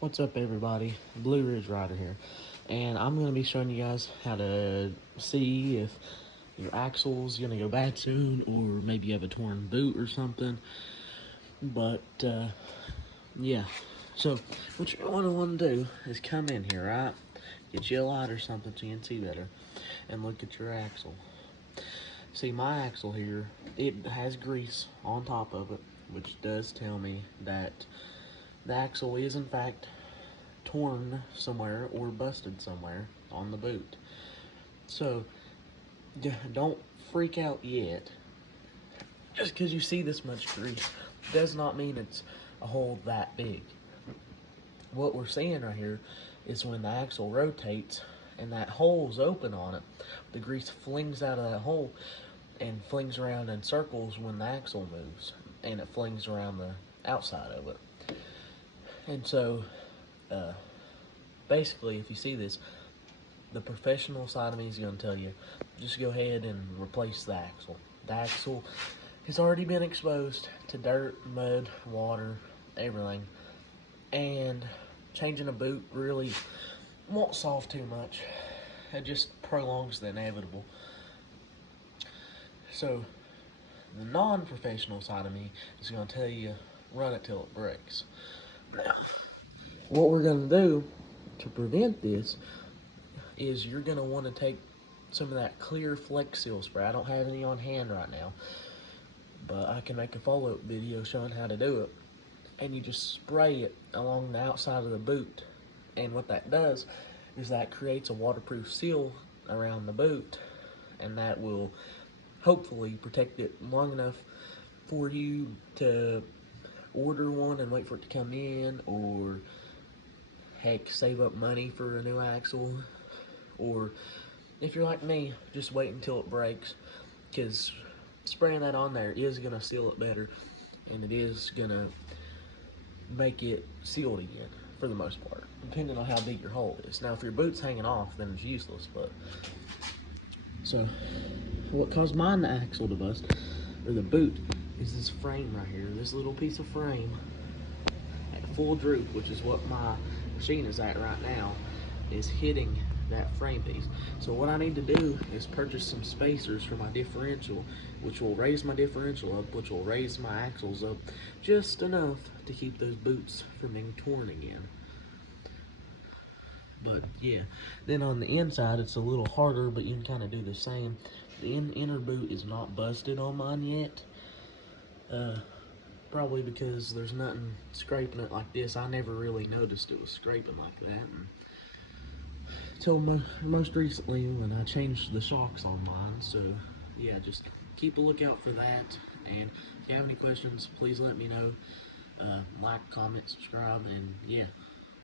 What's up, everybody? Blue Ridge Rider here, and I'm going to be showing you guys how to see if your axle's going to go bad soon, or maybe you have a torn boot or something. But yeah, so what you're going to want to do is come in here, right? Get you a light or something so you can see better, and look at your axle. See, my axle here, it has grease on top of it, which does tell me that the axle is in fact torn somewhere or busted somewhere on the boot. So don't freak out yet. Just because you see this much grease does not mean it's a hole that big. What we're seeing right here is when the axle rotates and that hole's open on it, the grease flings out of that hole and flings around in circles when the axle moves, and it flings around the outside of it. And so basically, if you see this, the professional side of me is going to tell you, just go ahead and replace the axle. The axle has already been exposed to dirt, mud, water, everything, and changing a boot really won't solve too much. It just prolongs the inevitable. So the non-professional side of me is going to tell you, run it till it breaks. Now, what we're going to do to prevent this is you're going to want to take some of that clear Flex Seal spray. I don't have any on hand right now, but I can make a follow-up video showing how to do it. And you just spray it along the outside of the boot. And what that does is that creates a waterproof seal around the boot, and that will hopefully protect it long enough for you to order one and wait for it to come in, or heck, save up money for a new axle. Or if you're like me, just wait until it breaks, because spraying that on there is going to seal it better, and it is going to make it sealed again for the most part, depending on how big your hole is. Now, if your boot's hanging off, then it's useless. But so what caused mine the axle to bust, or the boot, is this frame right here. This little piece of frame at full droop, which is what my machine is at right now, is hitting that frame piece. So what I need to do is purchase some spacers for my differential, which will raise my differential up, which will raise my axles up just enough to keep those boots from being torn again. But yeah, then on the inside it's a little harder, but you can kind of do the same. The inner boot is not busted on mine yet, probably because there's nothing scraping it like this. I never really noticed it was scraping like that until most recently when I changed the shocks on mine. So yeah, just keep a lookout for that, and if you have any questions, please let me know. Like, comment, subscribe, and yeah.